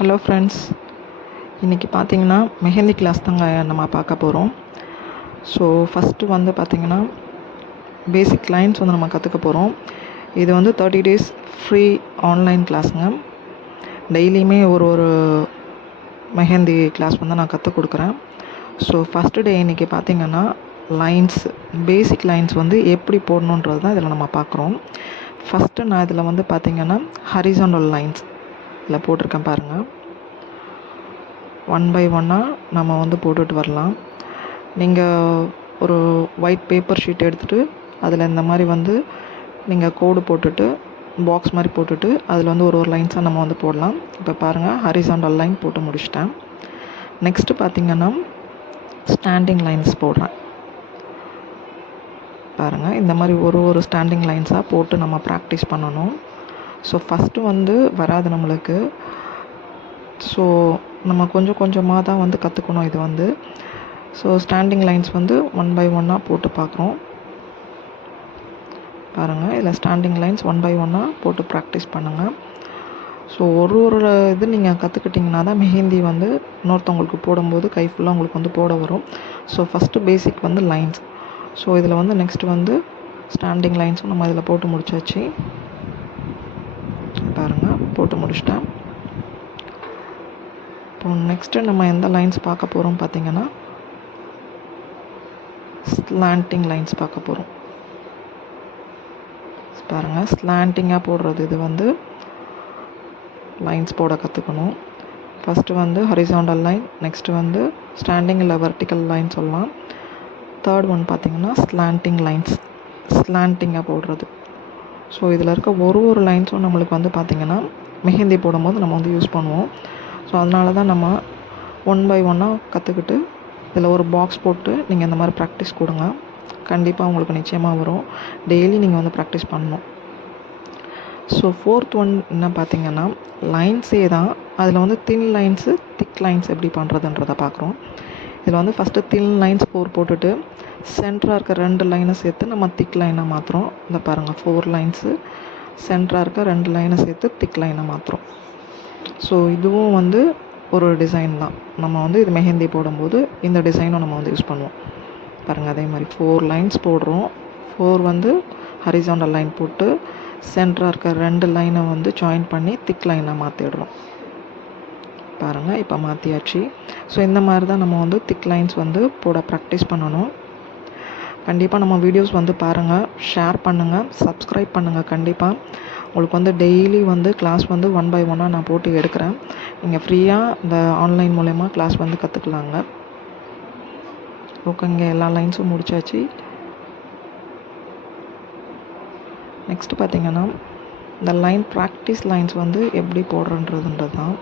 Hello friends, இன்றைக்கி பார்த்தீங்கன்னா mehndi class தாங்க நம்ம பார்க்க போகிறோம். ஸோ ஃபஸ்ட்டு வந்து பார்த்திங்கன்னா பேசிக் லைன்ஸ் வந்து நம்ம கற்றுக்க போகிறோம். இது வந்து 30 days ஃப்ரீ ஆன்லைன் கிளாஸுங்க. டெய்லியுமே ஒரு மெஹந்தி கிளாஸ் வந்து நான் கற்றுக் கொடுக்குறேன். ஸோ ஃபஸ்ட்டு டே இன்றைக்கி பார்த்திங்கன்னா லைன்ஸ், பேசிக் லைன்ஸ் வந்து எப்படி போடணுன்றது தான் இதில் நம்ம பார்க்குறோம். ஃபஸ்ட்டு நான் இதில் வந்து பார்த்திங்கன்னா ஹரிசாண்டல் லைன்ஸ் இதில் போட்டிருக்கேன் பாருங்கள். 1 by 1 நம்ம வந்து போட்டுட்டு வரலாம். நீங்கள் ஒரு ஒயிட் பேப்பர் ஷீட் எடுத்துகிட்டு அதில் இந்த மாதிரி வந்து நீங்கள் கோடு போட்டுட்டு பாக்ஸ் மாதிரி போட்டுட்டு அதில் வந்து ஒரு லைன்ஸாக நம்ம வந்து போடலாம். இப்போ பாருங்கள், ஹரிசாண்டல் லைன் போட்டு முடிச்சிட்டேன். நெக்ஸ்ட்டு பார்த்திங்கன்னா ஸ்டாண்டிங் லைன்ஸ் போடுறேன். பாருங்கள், இந்த மாதிரி ஒரு ஸ்டாண்டிங் லைன்ஸாக போட்டு நம்ம ப்ராக்டிஸ் பண்ணணும். ஸோ ஃபஸ்ட்டு வந்து வராது நம்மளுக்கு. ஸோ நம்ம கொஞ்சம் கொஞ்சமாக தான் வந்து கற்றுக்கணும் இது வந்து. ஸோ ஸ்டாண்டிங் லைன்ஸ் வந்து 1 by 1 போட்டு பார்க்குறோம். பாருங்கள், இதில் ஸ்டாண்டிங் லைன்ஸ் 1 by 1 போட்டு ப்ராக்டிஸ் பண்ணுங்கள். ஸோ ஒரு இது நீங்கள் கற்றுக்கிட்டிங்கன்னா தான் மெஹந்தி வந்து இன்னொருத்தவங்களுக்கு போடும்போது கை ஃபுல்லாக உங்களுக்கு வந்து போட வரும். ஸோ ஃபஸ்ட்டு பேசிக் வந்து லைன்ஸ். ஸோ இதில் வந்து நெக்ஸ்ட்டு வந்து ஸ்டாண்டிங் லைன்ஸும் நம்ம இதில் போட்டு முடிச்சாச்சு. பாருங்கள், போட்டு முடிச்சிட்டேன். இப்போ நெக்ஸ்ட்டு நம்ம எந்த லைன்ஸ் பார்க்க போகிறோம் பார்த்திங்கன்னா ஸ்லாண்டிங் லைன்ஸ் பார்க்க போகிறோம். பாருங்கள், ஸ்லாண்டிங்காக போடுறது இது வந்து லைன்ஸ் போட கற்றுக்கணும். ஃபஸ்ட்டு வந்து ஹரிசாண்டல் லைன், நெக்ஸ்ட்டு வந்து ஸ்டாண்டிங் இல்லை வெர்டிக்கல் லைன் சொல்லலாம். தேர்ட் ஒன் பார்த்திங்கன்னா ஸ்லாண்டிங் லைன்ஸ், ஸ்லாண்டிங்காக போடுறது. ஸோ இதில் இருக்க ஒரு லைன்ஸும் நம்மளுக்கு வந்து பார்த்திங்கன்னா மெஹந்தி போடும்போது நம்ம வந்து யூஸ் பண்ணுவோம். ஸோ அதனால தான் நம்ம 1 by 1 கற்றுக்கிட்டு இதில் ஒரு பாக்ஸ் போட்டு நீங்கள் இந்த மாதிரி ப்ராக்டிஸ் கொடுங்க. கண்டிப்பாக உங்களுக்கு நிச்சயமாக வரும். டெய்லி நீங்கள் வந்து ப்ராக்டிஸ் பண்ணணும். ஸோ ஃபோர்த் ஒன் என்ன பார்த்திங்கன்னா லைன்ஸே தான். அதில் வந்து தின் லைன்ஸு, திக் லைன்ஸ் எப்படி பண்ணுறதுன்றதை பார்க்குறோம். இதில் வந்து ஃபஸ்ட்டு தின் லைன்ஸ் 4 போட்டுட்டு சென்டராக இருக்க 2 லைனை சேர்த்து நம்ம திக் லைனாக மாற்றுறோம். இந்த பாருங்கள், 4 லைன்ஸு சென்டராக இருக்க 2 லைனை சேர்த்து திக் லைனை மாற்றுறோம். ஸோ இதுவும் வந்து ஒரு டிசைன் தான். நம்ம வந்து இது மெஹந்தி போடும்போது இந்த டிசைனும் நம்ம வந்து யூஸ் பண்ணுவோம். பாருங்கள், அதே மாதிரி 4 லைன்ஸ் போடுறோம். 4 வந்து ஹரிசாண்டல் லைன் போட்டு சென்டராக இருக்க 2 லைனை வந்து ஜாயின் பண்ணி திக் லைனாக மாற்றிடுறோம். பாருங்கள், இப்போ மாற்றியாச்சு. ஸோ இந்த மாதிரி தான் நம்ம வந்து திக் லைன்ஸ் வந்து போட ப்ராக்டிஸ் பண்ணணும். கண்டிப்பாக நம்ம வீடியோஸ் வந்து பாருங்கள், ஷேர் பண்ணுங்கள், சப்ஸ்கிரைப் பண்ணுங்கள். கண்டிப்பாக உங்களுக்கு வந்து டெய்லி வந்து கிளாஸ் வந்து 1 by 1 நான் போட்டு எடுக்கிறேன். நீங்கள் ஃப்ரீயாக இந்த ஆன்லைன் மூலயமா கிளாஸ் வந்து கற்றுக்கலாங்க. ஓகேங்க, எல்லா லைன்ஸும் முடிச்சாச்சு. நெக்ஸ்ட்டு பார்த்திங்கன்னா இந்த லைன் ப்ராக்டிஸ் லைன்ஸ் வந்து எப்படி போடுறன்றது தான்.